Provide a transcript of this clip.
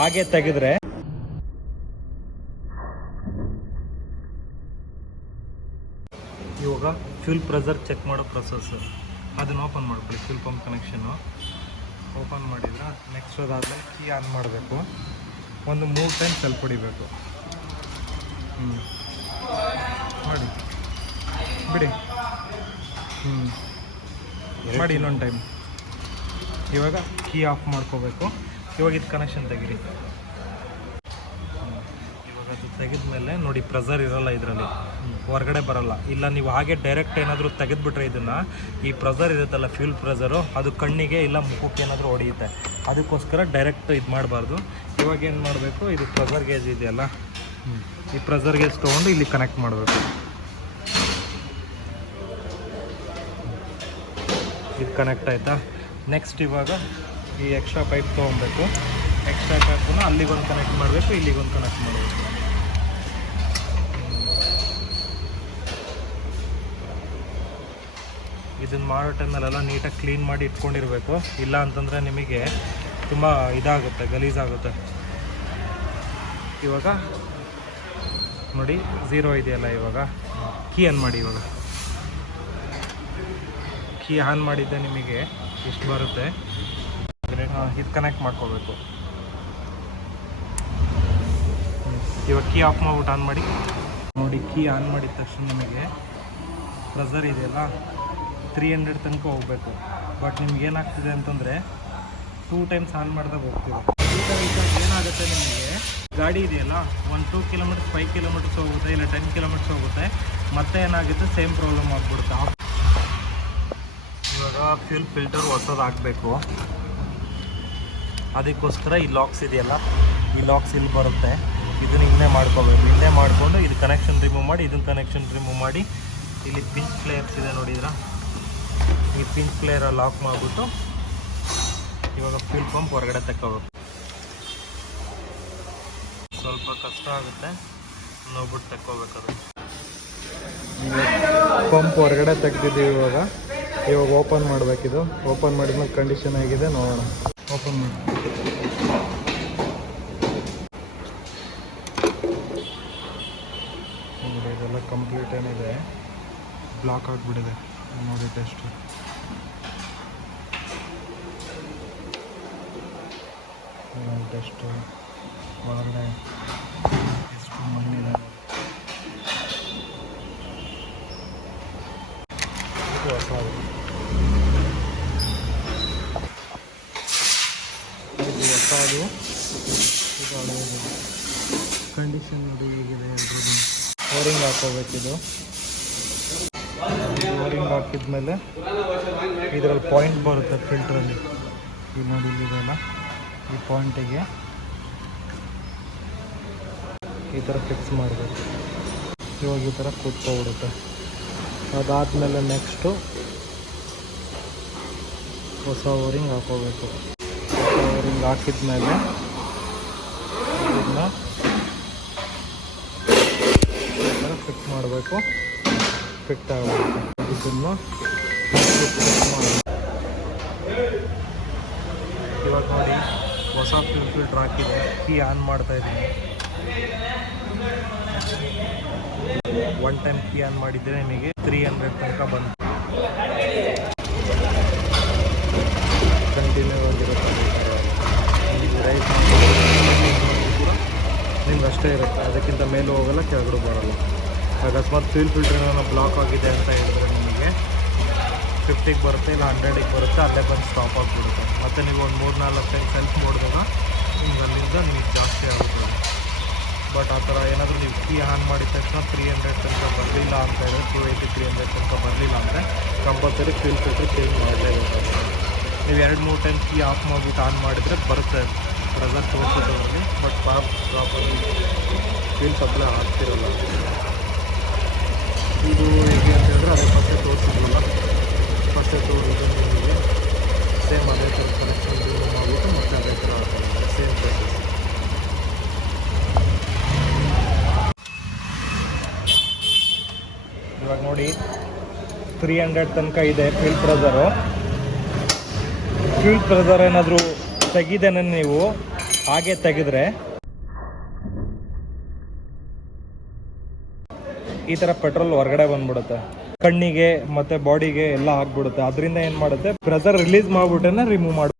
ಹಾಗೆ ತೆಗೆದ್ರೆ ಇವಾಗ ಫ್ಯೂಲ್ ಪ್ರೆಷರ್ ಚೆಕ್ ಮಾಡೋ ಪ್ರೊಸೆಸ್. ಅದನ್ನು ಓಪನ್ ಮಾಡ್ಕೊಳ್ಳಿ. ಫ್ಯೂಲ್ ಪಂಪ್ ಕನೆಕ್ಷನ್ನು ಓಪನ್ ಮಾಡಿದ್ರೆ ನೆಕ್ಸ್ಟ್ ಅದಾದಮೇಲೆ ಕೀ ಆನ್ ಮಾಡಬೇಕು. ಒಂದು 3 ಟೈಮ್ ಸೆಲ್ಫ್ ಹೊಡಿಬೇಕು. ಮಾಡಿ ಬಿಡಿ. ಮಾಡಿ ಇನ್ನೊಂದು ಟೈಮ್. ಇವಾಗ ಕೀ ಆಫ್ ಮಾಡ್ಕೋಬೇಕು. ಇವಾಗ ಇದು ಕನೆಕ್ಷನ್ ತೆಗೀರಿ. ಇವಾಗ ಅದು ತೆಗೆದ್ಮೇಲೆ ನೋಡಿ ಪ್ರೆಷರ್ ಇರೋಲ್ಲ ಇದರಲ್ಲಿ, ಹೊರಗಡೆ ಬರೋಲ್ಲ. ಇಲ್ಲ ನೀವು ಹಾಗೆ ಡೈರೆಕ್ಟ್ ಏನಾದರೂ ತೆಗೆದುಬಿಟ್ರೆ ಇದನ್ನು, ಈ ಪ್ರೆಷರ್ ಇರುತ್ತಲ್ಲ ಫ್ಯೂಲ್ ಪ್ರೆಷರು, ಅದು ಕಣ್ಣಿಗೆ ಇಲ್ಲ ಮುಖಕ್ಕೆ ಏನಾದರೂ ಹೊಡೆಯುತ್ತೆ. ಅದಕ್ಕೋಸ್ಕರ ಡೈರೆಕ್ಟ್ ಇದು ಮಾಡಬಾರ್ದು. ಇವಾಗ ಏನು ಮಾಡಬೇಕು, ಇದು ಪ್ರೆಷರ್ ಗೇಜ್ ಇದೆಯಲ್ಲ, ಈ ಪ್ರೆಷರ್ ಗೇಜ್ ತೊಗೊಂಡು ಇಲ್ಲಿ ಕನೆಕ್ಟ್ ಮಾಡಬೇಕು. ಇದು ಕನೆಕ್ಟ್ ಆಯಿತಾ? ನೆಕ್ಸ್ಟ್ ಇವಾಗ ಈ ಎಕ್ಸ್ಟ್ರಾ ಪೈಪ್ ತೊಗೊಬೇಕು. ಎಕ್ಸ್ಟ್ರಾ ಪೈಪನ್ನು ಅಲ್ಲಿಗೊಂದು ಕನೆಕ್ಟ್ ಮಾಡಬೇಕು, ಇಲ್ಲಿಗೊಂದು ಕನೆಕ್ಟ್ ಮಾಡಬೇಕು. ಇದನ್ನು ಮಾಡೋ ಟೈಮಲ್ಲೆಲ್ಲ ನೀಟಾಗಿ ಕ್ಲೀನ್ ಮಾಡಿ ಇಟ್ಕೊಂಡಿರಬೇಕು. ಇಲ್ಲ ಅಂತಂದರೆ ನಿಮಗೆ ತುಂಬ ಇದಾಗುತ್ತೆ, ಗಲೀಜಾಗುತ್ತೆ. ಇವಾಗ ನೋಡಿ 0 ಇದೆಯಲ್ಲ, ಇವಾಗ ಕೀ ಆನ್ ಮಾಡಿ. ಇವಾಗ ಕೀ ಆನ್ ಮಾಡಿದ್ದೆ ನಿಮಗೆ ಇಷ್ಟು ಬರುತ್ತೆ. ಇದು ಕನೆಕ್ಟ್ ಮಾಡ್ಕೋಬೇಕು. ಇವಾಗ ಕೀ ಆಫ್ ಮಾಡ್ಬಿಟ್ಟು ಆನ್ ಮಾಡಿ. ನೋಡಿ ಕೀ ಆನ್ ಮಾಡಿದ ತಕ್ಷಣ ನಿಮಗೆ ಪ್ರೆಷರ್ ಇದೆಯಲ್ಲ 300 ತನಕ ಹೋಗಬೇಕು. ಬಟ್ ನಿಮ್ಗೆ ಏನಾಗ್ತಿದೆ ಅಂತಂದರೆ 2 ಟೈಮ್ಸ್ ಆನ್ ಮಾಡಿದಾಗ ಹೋಗ್ತೀವಿ. ಏನಾಗುತ್ತೆ, ನಿಮಗೆ ಗಾಡಿ ಇದೆಯಲ್ಲ 1-2 ಕಿಲೋಮೀಟರ್ಸ್ 5 ಕಿಲೋಮೀಟರ್ಸ್ ಹೋಗುತ್ತೆ, ಇಲ್ಲ 10 ಕಿಲೋಮೀಟರ್ಸ್ ಹೋಗುತ್ತೆ. ಮತ್ತೆ ಏನಾಗುತ್ತೆ, ಸೇಮ್ ಪ್ರಾಬ್ಲಮ್ ಆಗಿಬಿಡುತ್ತೆ. ಇವಾಗ ಫ್ಯೂಲ್ ಫಿಲ್ಟರ್ ಹೊಸದು ಹಾಕಬೇಕು. ಅದಕ್ಕೋಸ್ಕರ ಈ ಲಾಕ್ಸ್ ಇದೆಯಲ್ಲ, ಈ ಲಾಕ್ಸ್ ಇಲ್ಲಿ ಬರುತ್ತೆ. ಇದನ್ನು ಇನ್ನೇ ಮಾಡ್ಕೋಬೇಕು. ಇನ್ನೇ ಮಾಡಿಕೊಂಡು ಇದು ಕನೆಕ್ಷನ್ ರಿಮೂವ್ ಮಾಡಿ, ಇದನ್ನು ಕನೆಕ್ಷನ್ ರಿಮೂವ್ ಮಾಡಿ, ಇಲ್ಲಿ ಪಿಂಚ್ ಪ್ಲೇಯರ್ಸ್ ಇದೆ ನೋಡಿದ್ರಾ, ಈ ಪಿಂಚ್ ಪ್ಲೇಯರ್ ಲಾಕ್ ಮಾಡಿಬಿಟ್ಟು ಇವಾಗ ಫ್ಯೂಲ್ ಪಂಪ್ ಹೊರಗಡೆ ತಗೋಬೇಕು. ಸ್ವಲ್ಪ ಕಷ್ಟ ಆಗುತ್ತೆ, ನೋಡ್ಬಿಟ್ಟು ತಗೋಬೇಕಾದ್ರೆ. ಪಂಪ್ ಹೊರಗಡೆ ತೆಗ್ದಿದ್ದೀವಿ. ಇವಾಗ ಓಪನ್ ಮಾಡಬೇಕಿದು. ಓಪನ್ ಮಾಡಿದ್ಮೇಲೆ ಕಂಡೀಷನ್ ಆಗಿದೆ ನೋಡೋಣ. ಓಪನ್ ಮಾಡಿ. ನೋಡಿ ಇದೆಲ್ಲ ಕಂಪ್ಲೀಟ್ ಏನಿದೆ, ಬ್ಲಾಕ್ ಆಗಿಬಿಟ್ಟಿದೆ ನೋಡಿ. ಟೆಸ್ಟ್ ಹೊರಗಡೆ ಎಷ್ಟು ಮಣ್ಣಿದೆ. ಇದು ಹೊಸದು, ಇದು ಹಳೆಯದು. ಕಂಡೀಷನ್ ನೋಡಿ ಹೇಗಿದೆ ಎಲ್ರದ್ದು. ಓರಿಂಗ್ ಹಾಕೋಬೇಕಿದು. ಓರಿಂಗ್ ಹಾಕಿದ್ಮೇಲೆ ಇದರಲ್ಲಿ ಪಾಯಿಂಟ್ ಬರುತ್ತೆ ಫಿಲ್ಟ್ರಲ್ಲಿ. ಇದು ನೋಡಿ ಇಲ್ಲಿದೆಲ್ಲ, ಈ ಪಾಯಿಂಟಿಗೆ ಈ ಥರ ಫಿಕ್ಸ್ ಮಾಡಬೇಕು. ಇವಾಗ ಈ ಥರ ಕೂತ್ಕೊಬಿಡುತ್ತೆ. ಅದಾದಮೇಲೆ ನೆಕ್ಸ್ಟು ಹೊಸ ಓರಿಂಗ್ ಹಾಕೋಬೇಕು. ಹೊಸ ಓರಿಂಗ್ ಹಾಕಿದ್ಮೇಲೆ ಇದನ್ನ ಈ ಥರ ಫಿಕ್ಸ್ ಮಾಡಬೇಕು. ಫಿಟ್ ಆಗಬೇಕು. ಇದನ್ನು ಇವಾಗ ನೋಡಿ ಹೊಸ ಫ್ಯೂಲ್ ಫಿಲ್ಟ್ರ್ ಹಾಕಿದೆ. ಕೀ ಆನ್ ಮಾಡ್ತಾ ಇದ್ದೀನಿ. 1 ಟೈಮ್ ಕೀ ಆನ್ ಮಾಡಿದರೆ ನಿಮಗೆ 300 ತನಕ ಬಂತು. ಕಂಟಿನ್ಯೂ ಆಗಿರುತ್ತೆ. ರೈಸ್ ನಿಮ್ಗೆ ಅಷ್ಟೇ ಇರುತ್ತೆ, ಅದಕ್ಕಿಂತ ಮೇಲೂ ಹೋಗಲ್ಲ, ಕೆಳಗಡೆ ಬರೋಲ್ಲ. ಅಕಸ್ಮಾತ್ ಫ್ಯೂಲ್ ಫಿಲ್ಟರ್ ಏನೋ ಬ್ಲಾಕ್ ಆಗಿದೆ ಅಂತ ಹೇಳಿದ್ರೆ ನಿಮಗೆ 50ಗೆ ಬರುತ್ತೆ, ಇಲ್ಲ 100ಗೆ ಬರುತ್ತೆ. ಅಲ್ಲೇ ಬಂದು ಸ್ಟಾಪ್ ಆಗಿಬಿಡುತ್ತೆ. ಮತ್ತು ನೀವು ಒಂದು 3-4 ಟೈಮ್ ಸೆಲ್ಫ್ ನೋಡಿದಾಗ ನಿಮ್ಗೆ ಅಲ್ಲಿಂದ ನಿಮಗೆ ಜಾಸ್ತಿ ಆಗುತ್ತೆ. ಬಟ್ ಆ ಥರ ಏನಾದರೂ ನೀವು ಕೀ ಆನ್ ಮಾಡಿದ ತಕ್ಷಣ 300 ತನಕ ಬರಲಿಲ್ಲ ಅಂತ ಹೇಳಿದ್ರೆ, 280-300 ತನಕ ಬರಲಿಲ್ಲ ಅಂದರೆ ಕಂಪಲ್ಸರಿ ಫ್ಯೂಲ್ ಫಿಲ್ಟರ್ ಚೇಂಜ್ ಮಾಡಲೇಬೇಕಾಗುತ್ತೆ. ನೀವು 2-3 ಟೈಮ್ ಕೀ ಆಫ್ ಮಾಡಿಬಿಟ್ಟು ಆನ್ ಮಾಡಿದರೆ ಬರುತ್ತೆ, ಪ್ರೆಷರ್ ತೋರಿಸುತ್ತೆ ಅದರಲ್ಲಿ. ಬಟ್ ಪ್ರಾಪರ್ಲಿ ಫ್ಯೂಲ್ ಸಪ್ಲೈ ಆಗ್ತಿರಲ್ಲ. ಇದು ಹೇಗೆ ಅಂತ ಹೇಳಿದ್ರೆ ಅದೇ ಫಸ್ಟೇ ತೋರಿಸಿದ್ವಲ್ಲ, ಫಸ್ಟೇ ತೋರಿಸಿದ್ದು ನಿಮಗೆ ಸೇಮ್ ಅದೇ ಥರ ಕನೆಕ್ಷನ್ ರಿಮೂವ್ ಮಾಡಿಬಿಟ್ಟು ಮತ್ತೆ ಅದೇ ಥರ ಹಾಕೋದು, ಸೇಮ್ ಪ್ರೊಸೆಸ್. ಇವಾಗ ನೋಡಿ 300 ತನಕ ಇದೆ ಫ್ಯೂಲ್ ಪ್ರೆಷರು. ಫ್ಯೂಲ್ ಪ್ರೆಷರ್ ಏನಾದರೂ ತೆಗಿದೇನೆ ನೀವು ಹಾಗೆ ತೆಗೆದ್ರೆ ಈ ಥರ ಪೆಟ್ರೋಲ್ ಹೊರಗಡೆ ಬಂದ್ಬಿಡುತ್ತೆ, ಕಣ್ಣಿಗೆ ಮತ್ತು ಬಾಡಿಗೆ ಎಲ್ಲ ಆಗ್ಬಿಡುತ್ತೆ. ಅದರಿಂದ ಏನು ಮಾಡುತ್ತೆ, ಪ್ರೆಷರ್ ರಿಲೀಸ್ ಮಾಡಿಬಿಟ್ಟೇ ರಿಮೂವ್ ಮಾಡಿ